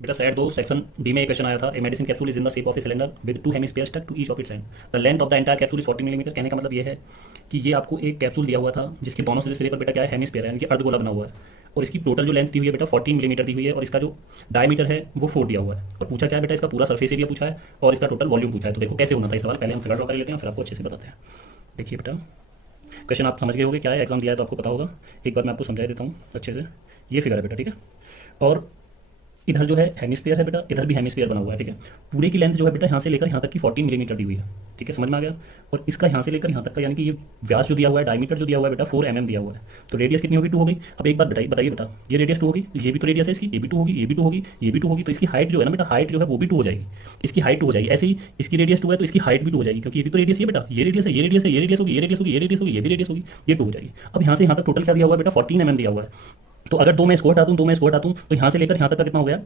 बेटा सेट दो section B में एक क्वेश्चन आया था। A medicine capsule is in the shape of a cylinder with two hemisphere stuck to each of its end. The length of the entire capsule is 40 millimetre. कहने का मतलब ये है कि ये आपको एक कैप्सूल दिया हुआ था जिसके दोनों सिरे पर बेटा क्या है, हेमिस्फीयर है, यानी कि अर्धगोला बना हुआ है। और इसकी टोटल जो लेंथ दी हुई है बेटा 14 मिलीमीटर दी हुई है, और इसका जो डायमीटर है वो 4 दिया हुआ है। और पूछा क्या है बेटा, इसका पूरा सरफेस एरिया पूछा है और इसका टोटल वॉल्यूम पूछा है। तो देखो कैसे होना था ये सवाल, पहले हम फिगर ड्रॉ कर लेते हैं फिर आपको अच्छे से बताते हैं। देखिए बेटा क्वेश्चन आप समझ गए होगे क्या है, एग्जाम दिया है तो आपको पता होगा। एक बार मैं आपको समझा देता हूँ अच्छे से। ये फिगर है बेटा, ठीक है। और इधर जो है हेमिस्फीयर है बेटा, इधर भी हेमिस्फीयर बना हुआ है, ठीक है। पूरे की लेंथ जो है बेटा यहाँ से लेकर यहाँ तक की 14 मिलीमीटर दी हुई है, ठीक है, समझ में आ गया। और इसका यहाँ से लेकर यहाँ तक का यानी कि ये व्यास जो दिया हुआ है, डायमीटर जो दिया हुआ है बेटा 4 mm दिया हुआ है। तो रेडियस कितनी होगी, 2 होगी। अब एक बात बताइए बेटा, ये रेडियस 2 होगी, ये भी तो रेडियस है इसकी, ये भी 2 होगी, ये भी 2 होगी, ये भी 2 होगी। तो इसकी हाइट जो है ना बेटा, हाइट जो है वो भी 2 हो जाएगी, इसकी हाइट 2 हो जाएगी। ऐसे ही इसकी रेडियस 2 है तो इसकी हाइट भी 2 हो जाएगी, क्योंकि ये भी तो रेडियस है बेटा, ये रेडियस है, ये रेडियस है, ये रेडियस होगी, ये रेडियस होगी, ये रेडियस होगी, ये भी रेडियस होगी, ये 2 हो जाएगी। अब यहाँ से यहाँ तक टोटल क्या दिया हुआ है बेटा, 14 mm दिया हुआ है। तो अगर 2 में इसको हटा दूँ, 2 में इसको हटा दूँ, तो यहाँ से लेकर यहाँ तक का कितना हो गया,